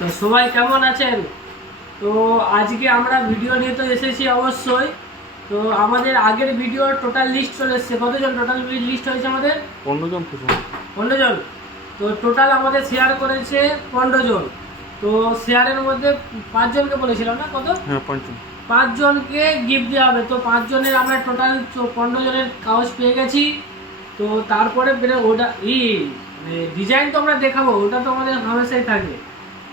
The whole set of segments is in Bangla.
তো সবাই কেমন আছেন? তো আজকে আমরা ভিডিও নিয়ে তো এসেছি অবশ্যই। তো আমাদের আগের ভিডিওর টোটাল লিস্ট চলে এসেছে। কতজন টোটাল লিস্ট হয়েছে আমাদের? 15 জন। 15 জন। তো টোটাল আমাদের শেয়ার করেছে 15 জন। তো শেয়ারের মধ্যে 5 জনকে বলেছিলাম না, কত? হ্যাঁ 5 জন। 5 জনকে গিফট দেওয়া হবে। তো 5 জনের আমরা টোটাল 15 জনের কাগজ পেয়ে গেছি। তো তারপরে ওটা ডিজাইন তো আমরা দেখাবো, ওটা তো আমাদের হামেশাই থাকে।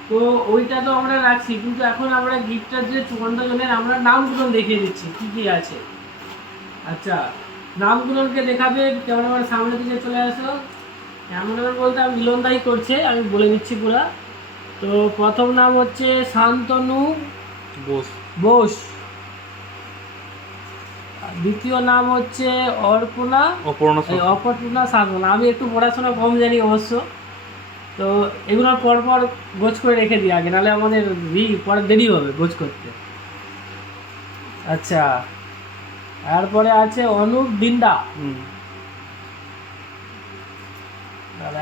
তো ওইটা তো আমরা রাখছি, কিন্তু এখন আমরা গিফটটার যে 54 জনের আমরা নামগুলো দেখিয়ে দিচ্ছি কি কি আছে। আচ্ছা, নামগুলোকে দেখাবে। ক্যামেরাম্যান সামনে দিকে চলে আসো। ক্যামেরাম্যান বলতে আমি মিলনদাই করছে, আমি বলে দিচ্ছি পুরা। তো প্রথম নাম হচ্ছে শান্তনু বোস। দ্বিতীয় নাম হচ্ছে অপর্ণা সাধনা। আমি একটু পড়াশোনা কম জানি অবশ্য, তো এগুলো পর পর গোছ করে রেখে দিই আগে, নাহলে আমাদের পরে দেরি হবে গোছ করতে। আচ্ছা, তারপরে আছে অনুপ দিন্ডা।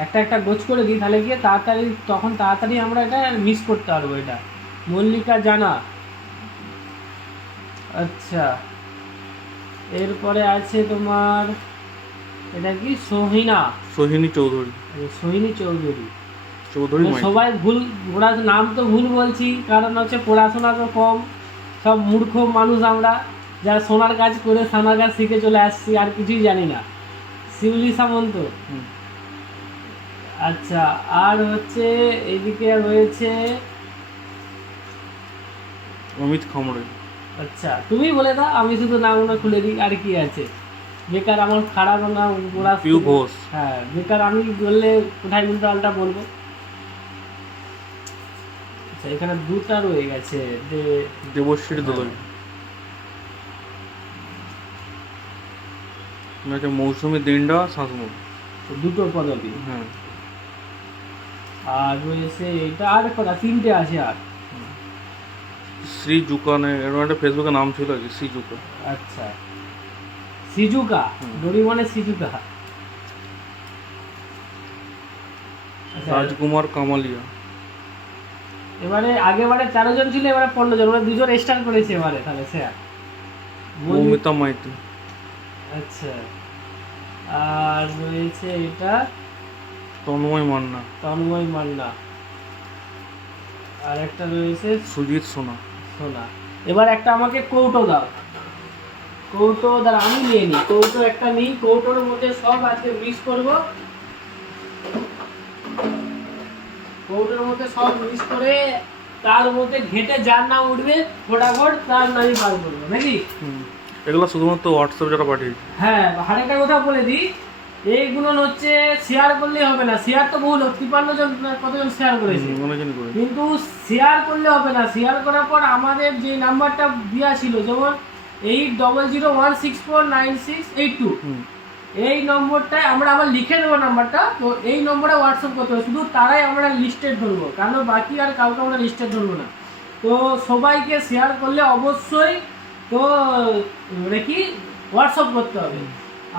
একটা একটা গোছ করে দিই, তাহলে গিয়ে তাড়াতাড়ি আমরা এটা মিস করতে পারবো। এটা মল্লিকা জানা। আচ্ছা, এরপরে আছে তোমার এটা কি সোহিনী চৌধুরী। সবাই ভুল, ওরা নাম তো ভুল বলছি, কারণ হচ্ছে পড়াশোনা তো কম, সব মূর্খ মানুষ আমরা, যারা সোনার কাজ করে সোনার কাজ শিখে চলে আসছি, আর কিছুই জানি না। শিউলি সামন্ত। আচ্ছা, আর হচ্ছে এইদিকে রয়েছে অমিত খামড়ে। আচ্ছা, তুমি বলে দাও, আমি শুধু নামগুলো খুলে দিই। আর কি আছে? বেকার আমার খারাপ নাম ওরা। হ্যাঁ, বেকার আমি বললে কোথায় উল্টা পাল্টা বলবো। আচ্ছা, এখানে দুটা রয়ে গেছে। দেবশ্রী দোলই। মৌসুমী দিন্ডা শাসমুখ। দুটো পদবী। হ্যাঁ। আর রয়েছে এটা, আর কটা, তিনটে আছে। আর শ্রীজুকা, এরকম একটা ফেসবুকে নাম ছিল কি শ্রীজুকা। আচ্ছা, সিজুকা, ডোরিমনে সিজুকা। রাজকুমার কামালিয়া। এবারে আগেবারে 13 জন ছিল, এবারে 15 জন, ওরা 2 জন স্টার্ট করেছে এবারে। তাহলে স্যার মৌমিতা মাইতি। আচ্ছা, আর রয়েছে এটা তন্ময় মান্না। আর একটা রয়েছে সুজিত সোনা। এবার একটা আমাকে কৌটো দাও। কৌটো দ্বারা আমি নিয়ে নিই, কৌটো একটা নিই। কৌটোর মধ্যে সব আজকে মিক্স করব। কৌটোর মধ্যে সব মিক্স করে তার মধ্যে ঘেটে যার নাম উঠবে ফটাফট তার নামই বার করবো, নাকি? এগুলো শুধুমাত্র হোয়াটসঅ্যাপ যারা পাঠিয়ে। হ্যাঁ, আরেকটা কথা বলে দিই, এইগুলো হচ্ছে শেয়ার করলেই হবে না। শেয়ার তো বহু 53 জন, কতজন শেয়ার করেছে, কিন্তু শেয়ার করলে হবে না। শেয়ার করার পর আমাদের যে নাম্বারটা দেওয়া ছিল, যেমন 8001649682, এই নম্বরটায় আমরা আবার লিখে দেবো নাম্বারটা। তো এই নম্বরে হোয়াটসঅ্যাপ করতে হবে, শুধু তারাই আমরা লিস্টেড ধরবো, কারণ বাকি আর কাউকে আমরা লিস্টেড ধরবো না। তো সবাইকে শেয়ার করলে অবশ্যই তো কি হোয়াটসঅ্যাপ করতে হবে।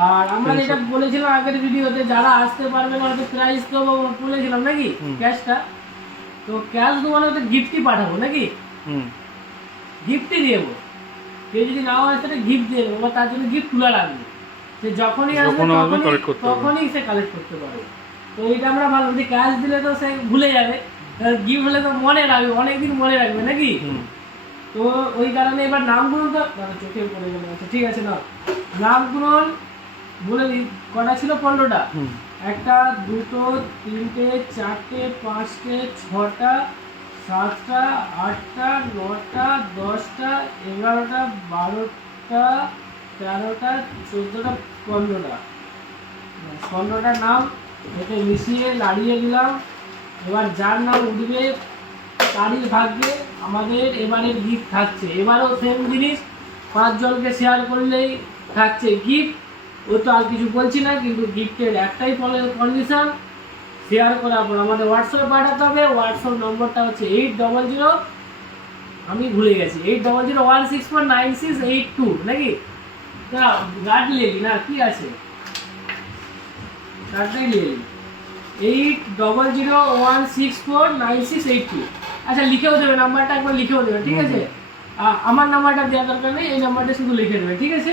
আর আমরা যেটা বলেছিলাম আগের ভিডিওতে, যারা আসতে পারবে না হয়তো প্রাইজ দেবো বলেছিলাম, নাকি? ক্যাশটা তো ক্যাশ দেবো মানে ওদের গিফটই পাঠাবো, নাকি? গিফটই দেবো। কেউ যদি নাও আসে গিফট দিয়ে দেবো, বা তার জন্য গিফট তুলে রাখবো। সে যখনই আসবে তখনই সে কালেক্ট করতে পারবে। তো এইটা আমরা ভালো, যে ক্যাশ দিলে তো সে ভুলে যাবে, গিফট হলে তো মনে রাখবে, অনেকদিন মনে রাখবে, নাকি? তো ওই কারণে এবার নামগুলো তো চোখে পড়ে গেল। আচ্ছা, ঠিক আছে, না নামগুলো বলে দিই। কটা ছিল? 15টা। 1টা 2টো 3টে 4টে 5টে 6টা 7টা 8টা 9টা 10টা 11টা 12টা 13টা 14টা 15টা নাম এতে মিশিয়ে লাড়িয়ে দিলাম। এবার যার নাম উঠবে তারই ভাগ্যে আমাদের এবারের গিফট থাকছে। এবারও সেম জিনিস, 5 জনকে শেয়ার করলেই থাকছে গিফট। ও তো আর কিছু বলছি না, কিন্তু গিফটের একটাই কন্ডিশন, শেয়ার করার পর আমাদের হোয়াটসঅ্যাপে পাঠাতে হবে। হোয়াটসঅ্যাপ নম্বরটা হচ্ছে 800, আমি ভুলে গেছি, 8001649682, নাকি? গার্ড লেলি না, কি আছে গার্ডটাই লেলি। 8001649682। আচ্ছা লিখেও দেবে, নাম্বারটা একবার লিখেও দেবে, ঠিক আছে? আমার নাম্বারটা দেওয়ার দরকার নেই, এই নাম্বারটা শুধু লিখে দেবে, ঠিক আছে?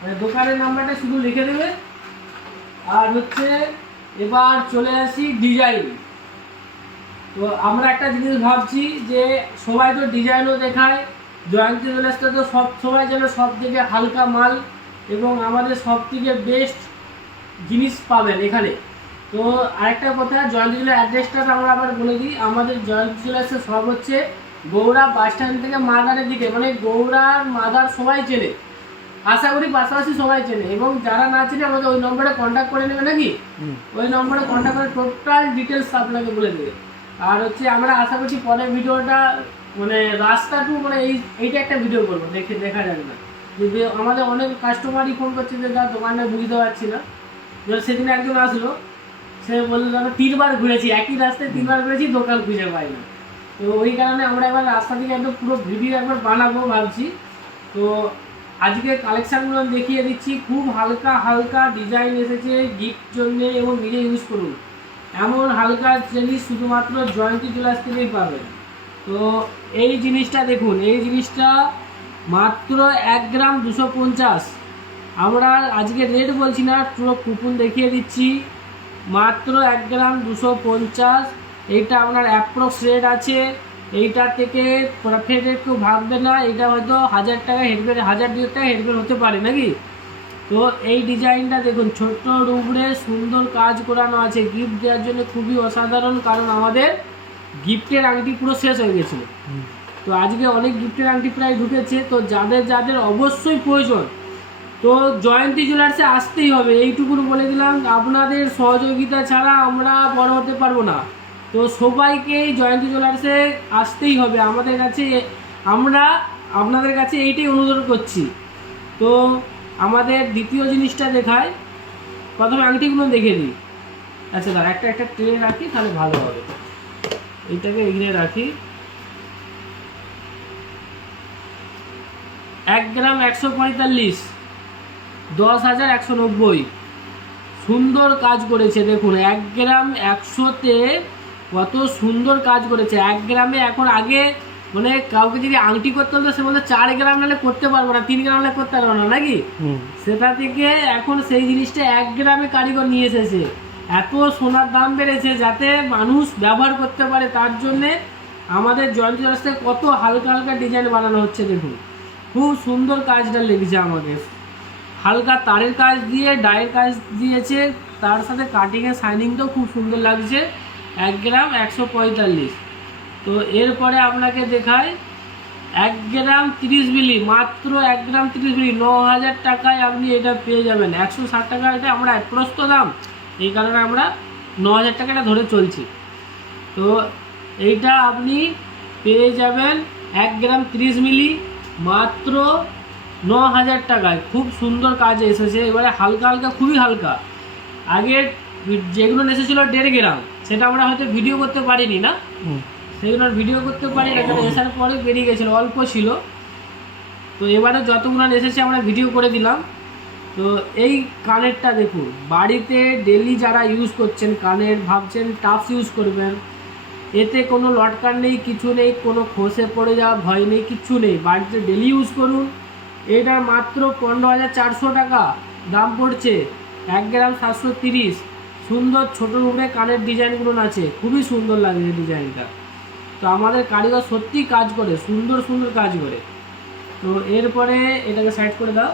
মানে দোকানের নাম্বারটা শুধু লিখে দেবে। আর হচ্ছে এবার চলে আসি ডিজাইন। তো আমরা একটা জিনিস ভাবছি যে সবাই তো ডিজাইনও দেখায়, জয়ন্তী জুয়েলার্সটা তো সবাই যেন সব থেকে হালকা মাল এবং আমাদের সব থেকে বেস্ট জিনিস পাবেন এখানে। তো আরেকটা কথা, জয়ন্তী জুয়েলার অ্যাড্রেসটা আমরা আবার বলে দিই। আমাদের জয়ন্তী জুয়েলার্সের সব হচ্ছে গৌড়া বাস স্ট্যান্ড থেকে মাদারের দিকে, মানে গৌড়ার মাদার সবাই চেনে, আশা করি পাশাপাশি সবাই চেনে। এবং যারা না চেনে আমাদের ওই নম্বরে কন্ট্যাক্ট করে নেবে নাকি, ওই নম্বরে কন্ট্যাক্ট করে টোটাল ডিটেলস আপনাকে বলে দেবে। আর হচ্ছে আমরা আশা করছি পরের ভিডিওটা মানে রাস্তাটু মানে এইটা একটা ভিডিও করবো, দেখা যাবে না যে আমাদের অনেক কাস্টমারই ফোন করছে যে তার দোকানটা বুঝতে পারছি না। সেদিন একজন আসলো, সে বললো আমি 3বার ঘুরেছি, একই রাস্তায় 3বার ঘুরেছি, দোকান খুঁজে পাই না। তো ওই কারণে আমরা এবার রাস্তা থেকে একদম পুরো ভিডিও একবার বানাবো ভাবছি। তো আজকে কালেকশানগুলো দেখিয়ে দিচ্ছি, খুব হালকা হালকা ডিজাইন এসেছে গিফট জন্য এবং নিজে ইউজ করুন। এমন হালকা জিনিস শুধুমাত্র জয়ন্তী জুয়েলার্স থেকেই পাবেন। তো এই জিনিসটা দেখুন, এই জিনিসটা মাত্র 1 গ্রাম 250। আমরা আজকে রেট বলছি না, পুরো কুপন দেখিয়ে দিচ্ছি। মাত্র 1 গ্রাম 250। এইটা আপনার অ্যাপ্রক্স রেট আছে, এইটা থেকে প্রফিট একটু ভাববে না, এটা হয়তো 1000 টাকা হেডবের, 1000-2000 টাকা হেডবের হতে পারে নাকি। তো এই ডিজাইনটা দেখুন, ছোট্ট রুবড়ে সুন্দর কাজ করানো আছে, গিফট দেওয়ার জন্য খুবই অসাধারণ। কারণ আমাদের গিফটের আংটি পুরো শেষ হয়ে গেছিলো, তো আজকে অনেক গিফটের আংটি প্রায় ঢুকেছে। তো যাদের যাদের অবশ্যই প্রয়োজন, তো জয়ন্তী জুয়েলার্সে আসতেই হবে, এইটুকু বলে দিলাম। আপনাদের সহযোগিতা ছাড়া আমরা বড় হতে পারবো না। তো সবাইকেই জয়ন্তী জুয়েলার্সে আসতেই হবে আমাদের কাছে। আমরা আপনাদের কাছে এইটাই অনুরোধ করছি। তো আমাদের দ্বিতীয় জিনিসটা দেখায়, প্রথমে আংটিগুলো দেখে দিই। আচ্ছা দাঁড়া, একটা ট্রে রাখি তাহলে ভালো হবে, এইটাকে এগিয়ে রাখি। 1 গ্রাম 145, 10,190। সুন্দর কাজ করেছে দেখুন, 1 গ্রাম 100-তে কত সুন্দর কাজ করেছে। 1 গ্রামে এখন আগে মানে কাউকে যদি আংটি করতে হতো সে বলতে 4 গ্রাম নাহলে করতে পারবো না, 3 গ্রাম নাহলে করতে পারবো না নাকি। সেটা থেকে এখন সেই জিনিসটা 1 গ্রামে কারিগর নিয়ে এসেছে। এত সোনার দাম বেড়েছে যাতে মানুষ ব্যবহার করতে পারে, তার জন্যে আমাদের জয়ন্তী জুয়েলার্সে কত হালকা হালকা ডিজাইন বানানো হচ্ছে দেখুন। খুব সুন্দর কাজটা লেগেছে আমাদের, হালকা তারের কাজ দিয়ে ডায়ের কাজ দিয়েছে, তার সাথে কাটিংয়ের শাইনিংটাও খুব সুন্দর লাগছে। 1 গ্রাম 145। তো এরপরে আপনাকে দেখায় 1 গ্রাম 30 মিলি, মাত্র 1 গ্রাম 30 মিলি 9,000 টাকায় আপনি এটা পেয়ে যাবেন। 160 টাকা এটা আমরা প্রস্ত দাম, এই কারণে আমরা 9,000 টাকাটা ধরে চলছি। তো এইটা আপনি পেয়ে যাবেন 1 গ্রাম 30 মিলি মাত্র 9,000 টাকায়। খুব সুন্দর কাজ এসেছে, এবারে হালকা হালকা, খুবই হালকা। আগে যেগুলো এসেছিলো 1.5 গ্রাম, সেটা আমরা হয়তো ভিডিও করতে পারিনি না, সেগুলো ভিডিও করতে পারি না, কারণ এসার পরে বেরিয়ে গেছিলো, অল্প ছিল। তো এবারে যতগুলো এসেছে আমরা ভিডিও করে দিলাম। তো এই কানেরটা দেখুন, বাড়িতে ডেলি যারা ইউজ করছেন কানের, ভাবছেন টাফস ইউজ করবেন, এতে কোনো লটকান নেই, কিছু নেই, কোনো খসে পড়ে যাওয়া ভয় নেই, কিচ্ছু নেই, বাড়িতে ডেলি ইউজ করুন। এটার মাত্র 15,400 টাকা দাম পড়ছে। 1 গ্রাম 730। সুন্দর ছোটো উপরে কানের ডিজাইনগুলো আছে, খুবই সুন্দর লাগছে ডিজাইনটা। তো আমাদের কারিগর সত্যিই কাজ করে, সুন্দর সুন্দর কাজ করে। তো এরপরে এটাকে সাইড করে দাও।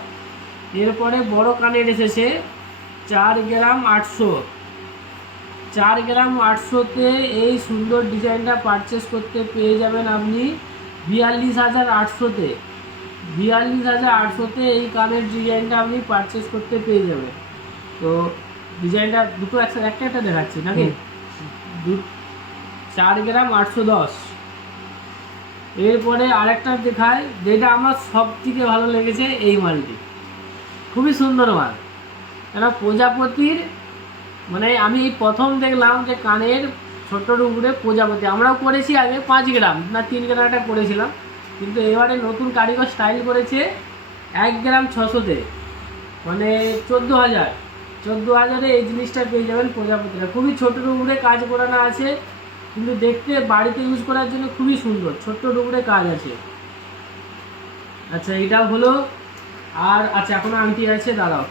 এরপরে বড় কানের এসেছে 4 গ্রাম 800। 4 গ্রাম 800-তে এই সুন্দর ডিজাইনটা পারচেস করতে পেয়ে যাবেন আপনি 42,800-তে। 42,800-তে এই কানের ডিজাইনটা আপনি পারচেস করতে পেয়ে যাবেন। তো ডিজাইনটা দুটো একটা দেখাচ্ছি নাকি, 4 গ্রাম 810। এরপরে আরেকটা দেখায়, যেটা আমার সব থেকে ভালো লেগেছে, এই মালটি খুবই সুন্দর মাল। কেন প্রজাপতির, মানে আমি এই প্রথম দেখলাম যে কানের ছোটোর উপরে প্রজাপতি। আমরাও করেছি আগে 5 গ্রাম না 3 গ্রামটা করেছিলাম, কিন্তু এবারে নতুন কারিগর স্টাইল করেছে 1 গ্রাম 600-তে, মানে 14,000-এ এই জিনিসটা পেয়ে যাবেন প্রজাপতিটা। খুবই ছোটোর উপরে কাজ করানো আছে, কিন্তু দেখতে বাড়িতে ইউজ করার জন্য খুবই সুন্দর, ছোট্ট টুকরে কাজ আছে। আচ্ছা এটা হলো, আর আচ্ছা এখনো আংটি আছে, দাঁড়াও।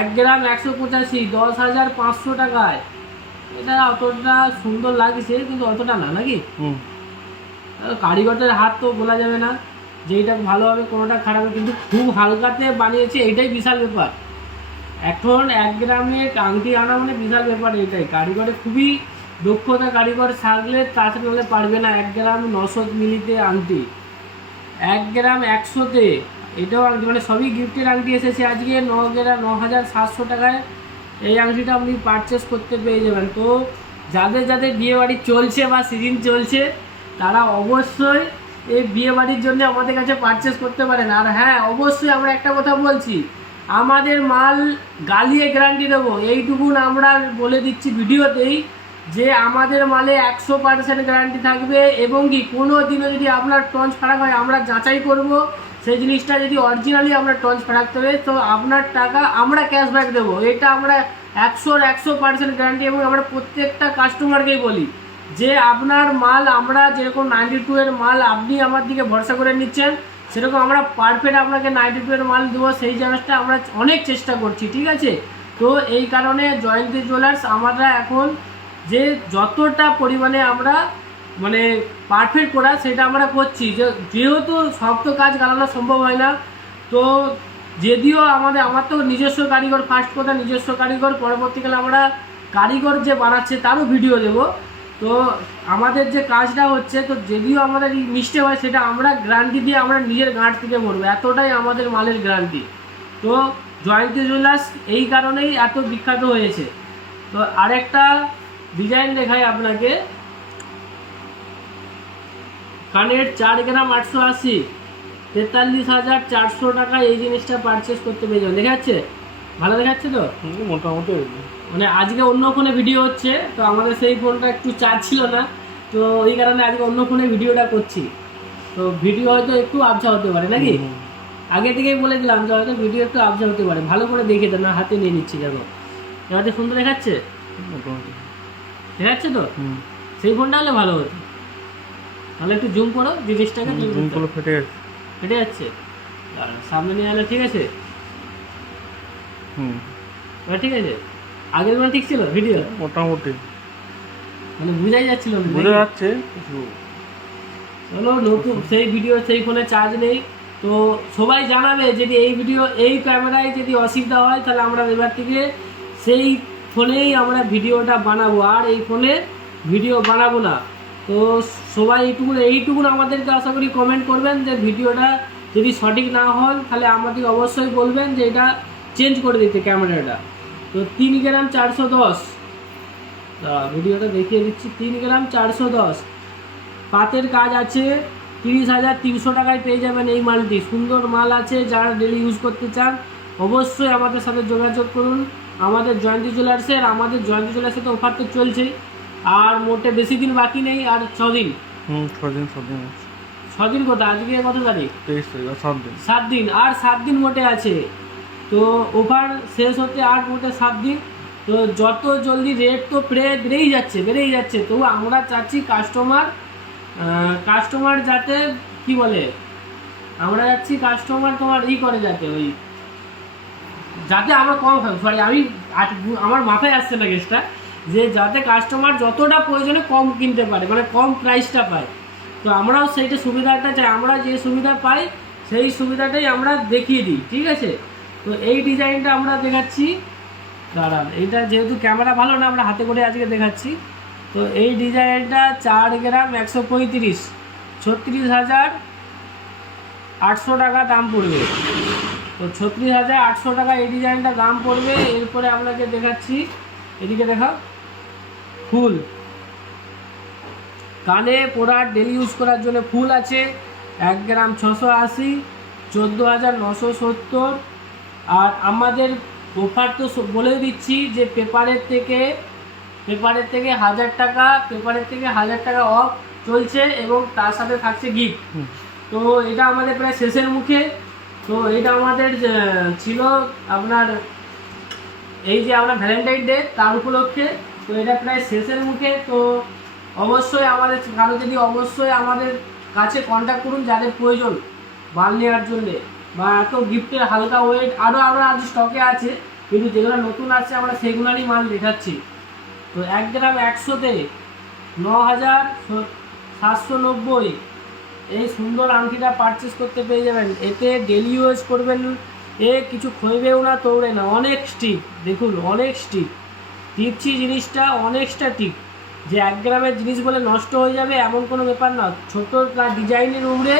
1 গ্রাম 185, 10,500 টাকায়। এটা অতটা সুন্দর লাগছে কিন্তু অতটা না, নাকি? হুম। কারিগরদের হাত তো বলা যাবে না যে এটা ভালো হবে কোনোটা খারাপ হবে, কিন্তু খুব হালকাতে বানিয়েছে, এটাই বিশাল ব্যাপার। এখন 1 গ্রামের আংটি আনা মানে বিশাল ব্যাপার, এটাই কারিগরের খুবই দক্ষতা, কারিগর থাকলে তাড়াতাড়ি হলে পারবে না। 1 গ্রাম 900 মিলিতে আংটি, 1 গ্রাম 100-তে এটাও আংটি, মানে সবই গিফটের আংটি এসেছে আজকে। 9,700 টাকায় এই আংটিটা আপনি পারচেস করতে পেয়ে যাবেন। তো যাদের যাদের বিয়ে বাড়ি চলছে বা সিজন চলছে তারা অবশ্যই এই বিয়ে বাড়ির জন্য আমাদের কাছে পারচেস করতে পারেন। আর হ্যাঁ, অবশ্যই আমরা একটা কথা বলছি, আমাদের মাল গালিয়ে গ্যারান্টি দেবো, এইটুকুন আমরা বলে দিচ্ছি ভিডিওতেই, যে আমাদের মালে 100% গ্যারান্টি থাকবে। এবং কি কোনো দিনও যদি আপনার টঞ্চ ফারাক হয় আমরা যাচাই করব, সেই জিনিসটা যদি অরিজিনালি আমরা টঞ্চ ফারাকতে হবে তো আপনার টাকা আমরা ক্যাশব্যাক দেবো। এটা আমরা 100% গ্যারান্টি। এবং আমরা প্রত্যেকটা কাস্টমারকেই বলি যে আপনার মাল, আমরা যেরকম 92 এর মাল আপনি আমার দিকে ভরসা করে নিচ্ছেন, সেরকম আমরা পারফেক্ট আপনাকে 92 এর মাল দেবো, সেই জিনিসটা আমরা অনেক চেষ্টা করছি, ঠিক আছে? তো এই কারণে জয়ন্তী জুয়েলার্স আমরা এখন যে যতটা পরিমাণে আমরা মানে পারফেক্ট করা সেটা আমরা করছি, যেহেতু সব তো কাজ গালানো সম্ভব হয় না। তো যদিও আমার তো নিজস্ব কারিগর, ফার্স্ট কথা নিজস্ব কারিগর, পরবর্তীকালে আমরা কারিগর যে বানাচ্ছে তারও ভিডিও দেব। তো আমাদের যে কাজটা হচ্ছে, তো যদিও আমাদের মিস্টেক হয় সেটা আমরা গ্যারান্টি দিয়ে আমরা নিজের গাঁট থেকে মরবো, এতটাই আমাদের মালের গ্যারান্টি। তো জয়ন্তী জুয়েলার্স এই কারণেই এত বিখ্যাত হয়েছে। তো আরেকটা ডিজাইন দেখাই আপনাকে, কানের 4 গ্রাম 880, 43,400 টাকা এই জিনিসটা পারচেস করতে পেয়ে যাবেন। দেখাচ্ছে ভালো দেখাচ্ছে তো? মোটামুটি। মানে আজকে অন্য ফোনে ভিডিও হচ্ছে, তো আমাদের সেই ফোনটা একটু চার্জ ছিল না, তো এই কারণে আজকে অন্য ফোনে ভিডিওটা করছি। তো ভিডিও হয়তো একটু আবছা হতে পারে, নাকি? আগে থেকেই বলে দিলাম যে হয়তো ভিডিও একটু আবছা হতে পারে, ভালো করে দেখে দেন, না হাতে নিয়ে নিচ্ছি। দেখো এবার সুন্দর দেখাচ্ছে, মোটামুটি দেখাচ্ছে তো? সেই ফোনটা হলে ভালো হতো। তাহলে একটু জুম করো জিনিসটাকে, জুমগুলো ফেটে গেছে। ফেটে যাচ্ছে, আর সামনে নিয়ে এলে ঠিক আছে। ঠিক আছে, আগের গুলো ঠিক ছিল ভিডিও মোটামুটি, মানে বুঝাই যাচ্ছিল না, বোঝা যাচ্ছে। চলো নতুন সেই ভিডিও, সেই ফোনে চার্জ নেই। তো সবাই জানাবে যদি এই ভিডিও এই ক্যামেরায় যদি অসুবিধা হয়, তাহলে আমরা এবার থেকে সেই ফোনেই আমরা ভিডিওটা বানাবো, আর এই ফোনে ভিডিও বানাবো না। তো সবাই এইটুকুন আমাদেরকে আশা করি কমেন্ট করবেন যে ভিডিওটা যদি সঠিক না হয় তাহলে আমাদের অবশ্যই বলবেন যে এটা চেঞ্জ করে দিতে ক্যামেরাটা। তো 3 গ্রাম 410, ভিডিওটা দেখিয়ে দিচ্ছি। 3 গ্রাম 410 পাতের কাজ আছে, 30,300 টাকায় পেয়ে যাবেন এই মালটি। সুন্দর মাল আছে, যারা ডেলি ইউজ করতে চান অবশ্যই আমাদের সাথে যোগাযোগ করুন আমাদের জয়ন্তী জুয়েলার্সের। আমাদের জয়ন্তী জুয়েলার্সের তো অফার তো চলছেই, আর মোটে বেশি দিন বাকি নেই, আর 6 দিন। 6 দিন কোথা, আজকে কত তারিখ? 23 তারিখ, 7 দিন। 7 দিন, আর 7 দিন মোটে আছে। তো অফার শেষ হতে আর মোটে 7 দিন। তো যত জলদি রেট তো বেড়েই যাচ্ছে। তো আমরা চাচ্ছি কাস্টমার যাতে কি বলে, আমরা যাচ্ছি কাস্টমার তোমার করে যাতে ওই যাতে আমরা কম খাই, সরি আমার মাথায় আসছে না কেসটা, যে যাতে কাস্টমার যতটা প্রয়োজনে কম কিনতে পারে, মানে কম প্রাইসটা পায়। তো আমরাও সেইটা সুবিধাটা চাই, আমরা যে সুবিধা পাই সেই সুবিধাটাই আমরা দেখিয়ে দিই, ঠিক আছে? তো এই ডিজাইনটা আমরা দেখাচ্ছি, দাঁড়ান, এইটা যেহেতু ক্যামেরা ভালো না আমরা হাতে করে আজকে দেখাচ্ছি। তো এই ডিজাইনটা 4 গ্রাম 135, 36,800 টাকা দাম পড়বে। তো 36,800 টাকা এই ডিজাইনটা দাম পড়বে। এরপরে আপনাকে দেখাচ্ছি, এদিকে দেখা, ফুল কানে পরার ডেলি ইউজ করার জন্য ফুল আছে, 1 গ্রাম 680, 14,970। আর আমাদের অফার তো বলে দিচ্ছি যে পেপারের থেকে 1000 টাকা অফ চলছে, এবং তার সাথে থাকছে গিফট। তো এটা আমাদের প্রায় শেষের মুখে। তো এটা আমাদের ছিল আপনার এই যে আমরা ভ্যালেন্টাইন ডে তার উপলক্ষে তো এটা প্রায় শেষের মুখে। তো অবশ্যই আমাদের কারো যদি অবশ্যই আমাদের কাছে কন্ট্যাক্ট করুন যাদের প্রয়োজন মাল নেওয়ার জন্যে, বা এত গিফটের হালকা ওয়েট আরও আমরা আজ স্টকে আছে, কিন্তু যেগুলো নতুন আছে আমরা সেগুলোরই মাল দেখাচ্ছি। তো 1 গ্রাম 100-তে 9,790 এই সুন্দর আংটিটা পারচেস করতে পেয়ে যাবেন। এতে ডেলি ইউজ করবেন, এ কিছু ক্ষয়বেও না, তোড়ে না, অনেক স্টিক। দেখুন অনেক স্টিক, টিপছি জিনিসটা অনেকটা টিক, যে 1 গ্রামের জিনিস বলে নষ্ট হয়ে যাবে এমন কোনো ব্যাপার না। ছোট ডিজাইনের উপরে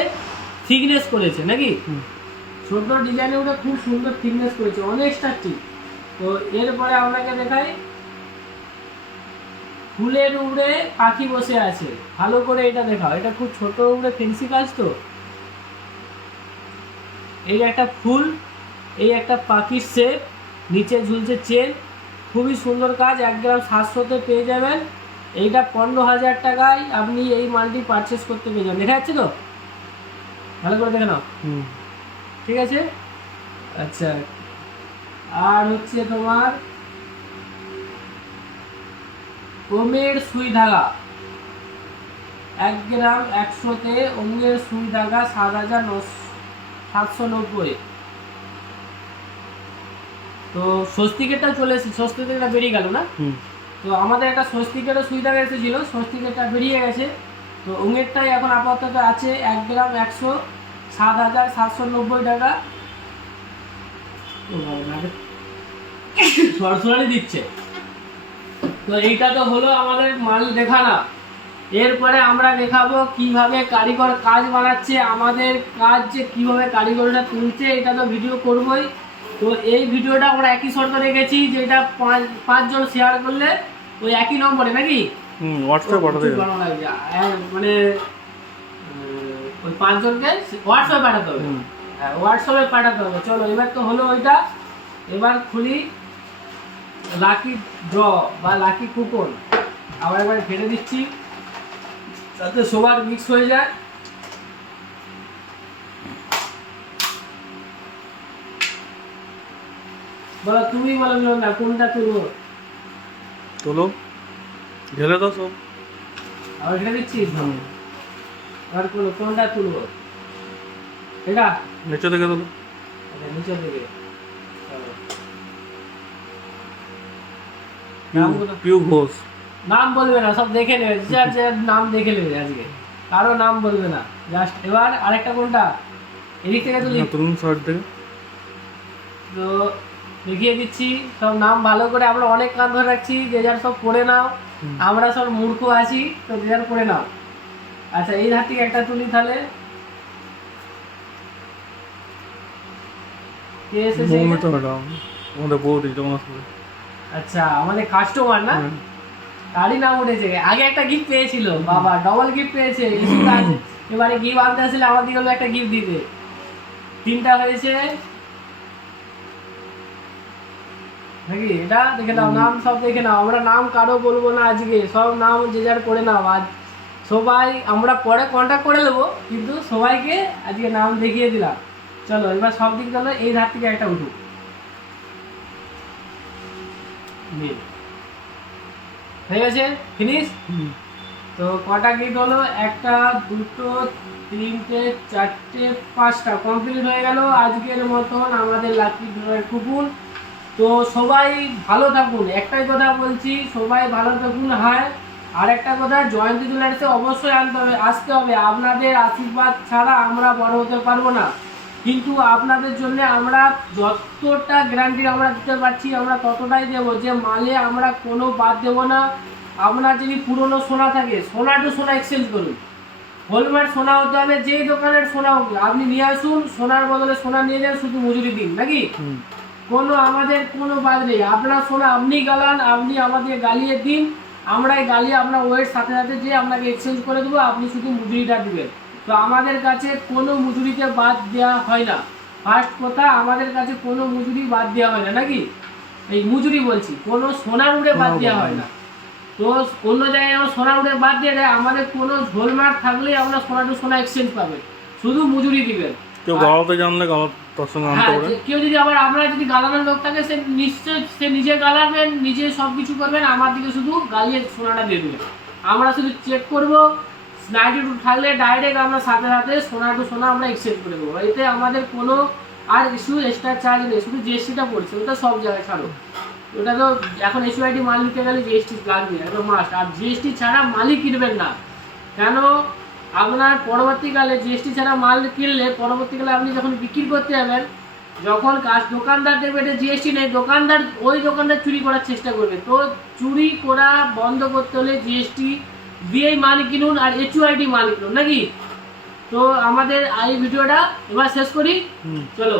থিকনেস করেছে নাকি, ছোট ডিজাইনের উপরে খুব সুন্দর থিকনেস করেছে, অনেকটা টিক। তো এরপরে আপনাকে দেখাই ফুলের উপরে পাখি বসে আছে, ভালো করে এটা দেখাও। এটা খুব ছোট উপরে ফেন্সি কাজ। তো এই একটা ফুল, এই একটা পাখির শেপ, নিচে ঝুলছে চেন, খুবই সুন্দর কাজ। 1 গ্রাম 700-তে পেয়ে যাবেন। এইটা 15,000 টাকায় আপনি এই মালটি পারচেস করতে পেয়ে যাবেন। দেখা যাচ্ছে তো, ভালো করে দেখে নাও, ঠিক আছে। আচ্ছা, আর হচ্ছে তোমার ওমের সুই ধাগা, 1 গ্রাম 100-তে ওমের সুই ধাগা 7,790। তো স্বস্তিকেরটা চলে এসেছে, স্বস্তিকেরটা বেরিয়ে গেল না। তো আমাদের একটা স্বস্তিকেরও সুই ধাগা এসেছিল, স্বস্তিকেরটা বেরিয়ে গেছে। তো ওমেরটাই এখন আপাতত আছে 1 গ্রাম 100 7,790 টাকা। সরসরানি দিচ্ছে। তো এইটা তো হলো আমাদের মাল দেখানো। এরপরে আমরা দেখাবো কিভাবে কারিগর কাজ বানাচ্ছে, আমাদের কাজ যে কিভাবে কারিগররা তুলছে, এটা তো ভিডিও করবই। তো এই ভিডিওটা আমরা একই শর্ত রেখেছি, যেটা 5 জন শেয়ার করলে ওই একই নম্বরে নাকি হোয়াটসঅ্যাপ পাঠাতে হবে, মানে ওই 5 জনকে হোয়াটসঅ্যাপে পাঠাতে হবে। হ্যাঁ, হোয়াটসঅ্যাপে পাঠাতে হবে। চলো এবার তো হলো ওইটা, এবার খুলি লাকি ড্র বা লাকি কুপন। আবার এবার ঘেটে দিচ্ছি যাতে সবার মিক্স হয়ে যায়। বলো, তুমি বলো না কোনটা তুলবো। তোলো, ঢেলে দাও সব। আবার ঘেটে দিচ্ছি, আর কোনটা তুলবো, এটা নিচে থেকে তোলো। আচ্ছা, নিচে থেকে। চলো, নামগুলো পিউ ঘোষ। নাম বলবে না, সব দেখে নেবে, যার যার নাম দেখে নেবে আজকে, কারো নাম বলবে না। জাস্ট এবার আরেকটা কোনটা, এদিক থেকে তুলি। তুলুন সাইড থেকে। তো দেখিয়ে দিচ্ছি সব নাম ভালো করে, আমরা অনেক কান ধরে রাখছি, যে যার সব পড়ে নাও। আমরা সব মূর্খ আছি, তো যে যার পড়ে নাও। আচ্ছা, এই ধার থেকে একটা তুলি তাহলে। কে এসেছে? মৌমিতা ম্যাডাম, আমাদের বৌদি জগন্নাথপুরে। আচ্ছা, আমাদের কাস্টমার না, তারই নাম উঠেছে। আগে একটা গিফট পেয়েছিল, বাবা ডবল গিফট পেয়েছে। এবারে গিফট আনতে আসলে আমার দিকে একটা গিফট দিতে, 3টা হয়েছে নাকি। এটা দেখে নাও, নাম সব দেখে নাও। আমরা নাম কারো বলবো না আজকে, সব নাম যে যার করে নাও। আজ সবাই আমরা পরে কন্ট্যাক্ট করে নেবো, কিন্তু সবাইকে আজকে নাম দেখিয়ে দিলাম। চলো এবার সব দিক চলো, এই ধার থেকে একটা উঠুক। হয়ে গেছে, ফিনিশ। তো কটা গিফট হলো, 1টা 2টো 3টে 4টে 5টা কমপ্লিট হয়ে গেল আজকের মতন আমাদের লাকি ড্রয়ের কুপন। তো সবাই ভালো থাকুন, একটাই কথা বলছি, সবাই ভালো থাকুন। হ্যাঁ, আর একটা কথা, জয়ন্তী জুয়েলার্সে অবশ্যই আসতে হবে। আপনাদের আশীর্বাদ ছাড়া আমরা বড় হতে পারবো না, কিন্তু আপনাদের জন্য আমরা যতটা গ্যারান্টি আমরা দিতে পারছি আমরা ততটাই দেবো, যে মালে আমরা কোনো বাদ দেবো না। আপনার যদি পুরনো সোনা থাকে, সোনা টু সোনা এক্সচেঞ্জ করুন। হলমার্ক সোনা হতে হবে, যেই দোকানের সোনা হোক, আপনি নিয়ে আসুন, সোনার বদলে সোনা নিয়ে যান, শুধু মজুরি দিন নাকি। কোনো আমাদের কোনো বাদ নেই। আপনার সোনা আপনি গালান, আপনি আমাদের গালিয়ে দিন, আমরাই গালিয়ে আপনার ওয়ের সাথে সাথে যে আপনাকে এক্সচেঞ্জ করে দেবো, আপনি শুধু মজুরিটা দিবেন। তো আমাদের কাছে কোনো মজুরিতে বাদ দেওয়া হয় না। ফার্স্ট কথা, আমাদের কাছে কোনো মজুরি বাদ দেওয়া হয় না নাকি, এই মজুরি বলছি, কোনো সোনার উড়ে বাদ দেওয়া হয় না। তো অন্য জায়গায় আমরা সোনার উড়ে বাদ দিয়ে দেয়, আমাদের কোনো ঝোলমার্ক থাকলেই আমরা সোনা টু সোনা এক্সচেঞ্জ পাবেন, শুধু মজুরি দিবেন। কেউ গাওয়াতে জানলে গাওয়া তার সঙ্গে আনতে হ্যাঁ, পারে। কেউ যদি আবার আপনার যদি গালানোর লোক থাকে সে নিশ্চয় সে নিজে গালাবেন, নিজে সব কিছু করবেন, আমার দিকে শুধু গালিয়ে সোনাটা দিয়ে দেবেন। আমরা শুধু চেক করবো, 92 থাকলে ডাইরেক্ট আমরা সাথে সাথে সোনা টু সোনা আমরা এক্সচেঞ্জ করে দেবো। এতে আমাদের কোনো আর ইস্যু এক্সট্রা চার্জ নেই, শুধু জিএসটিটা পড়ছে, ওটা সব জায়গায় ছাড়ো। ওটা তো এখন এসওআইডি মাল নিতে গেলে জিএসটি লাগবে, একদম মাস্ট। আর জিএসটি ছাড়া মালই কিনবেন না, কেন আপনার পরবর্তীকালে জিএসটি ছাড়া মাল কিনলে পরবর্তীকালে আপনি যখন বিক্রি করতে যাবেন, যখন দোকানদার দেখবে এটা জিএসটি নেই, ওই দোকানদার চুরি করার চেষ্টা করবে। তো চুরি করা বন্ধ করতে হলে জিএসটি দিয়েই মাল কিনুন আর এইচওআইডি মাল কিনুন নাকি। তো আমাদের এই ভিডিওটা এবার শেষ করি, চলো।